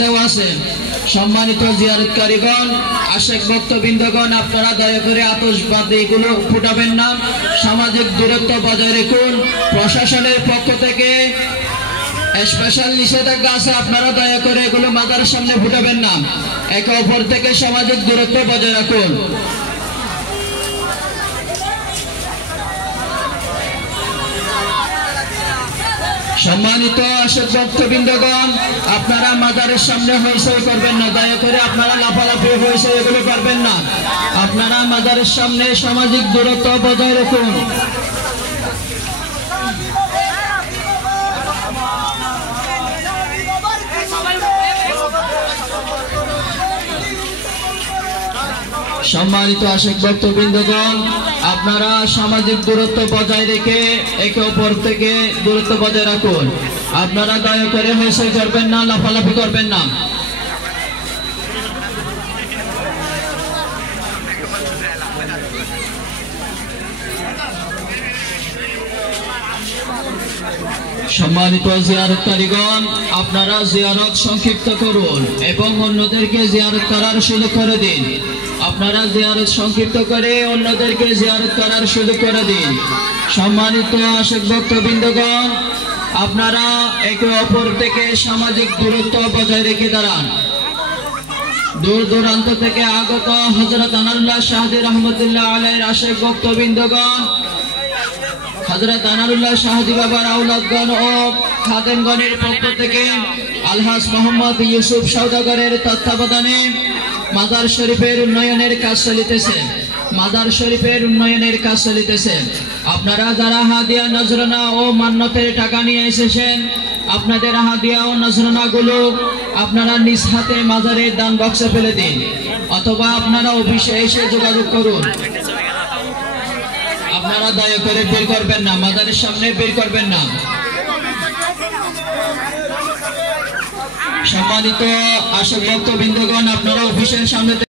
দেওয়া আছে। সম্মানিত জিয়ারতকারীগণ, আশেক ভক্তবৃন্দগণ, আপনারা দয়া করে আতশবাজি এগুলো ফুটাবেন না, সামাজিক দূরত্ব বজায় রাখুন। প্রশাসনের পক্ষ থেকে স্পেশাল নিষেধাজ্ঞা আছে, আপনারা দয়া করে এগুলো মাজার সামনে ফুটাবেন না। একে অপর থেকে সামাজিক দূরত্ব বজায় রাখুন। সম্মানিত আশেক ভক্তবৃন্দগণ, আপনারা মাজারের সামনে হইচই করবেন না, দয়া করে আপনারা লাফালাফি হইচই এগুলো করবেন না। আপনারা মাজারের সামনে সামাজিক দূরত্ব বজায় রাখুন। সম্মানিত আশেক ভক্তবৃন্দগণ, আপনারা সামাজিক দূরত্ব বজায় রেখে একে অপর থেকে দূরত্ব বজায় রাখুন। আপনারা দয়া করে হইচই করবেন না, লাফালাফি করবেন না। সম্মানিত জিয়ারতকারীগণ, আপনারা জিয়ারত সংক্ষিপ্ত করুন এবং অন্যদেরকে জিয়ারত করার সুযোগ করে দিন। আপনারা জিয়ারত সংক্ষিপ্ত করে অন্যদেরকে জিয়ারত করার সুযোগ করে দিন। সম্মানিত আশেক ভক্তবৃন্দগণ, আপনারা একে অপর থেকে সামাজিক দূরত্ব বজায় রেখে দাঁড়ান। দূর দূরান্ত থেকে আগত হযরত আনারুল্লাহ শাহজি রহমতুল্লাহ আলাইহির আশেক ভক্তবৃন্দগণ, হযরত আনারুল্লাহ শাহজি বাবার আওলাদগণ ও খাদেমগণের পক্ষ থেকে আলহাজ মোহাম্মদ ইউসুফ সওদাগরের তত্ত্বাবধানে মাজার শরীফের উন্নয়নের কাজ চলিতেছে। মাজার শরীফের উন্নয়নের কাজ চলিতেছে। আপনারা যারা হাদিয়া নজরানা ও মান্নতের টাকা নিয়ে এসেছেন, আপনাদের হাদিয়া ও নজরানাগুলো আপনারা নিজ হাতে মাজারের দান বক্সে ফেলে দিন, অথবা আপনারা অফিসে এসে যোগাযোগ করুন। আপনারা দয়া করে বের করবেন না, মাজারের সামনে বের করবেন না। সম্মানিত আশেক ভক্তবৃন্দগণ, আপনারা অফিসের সামনে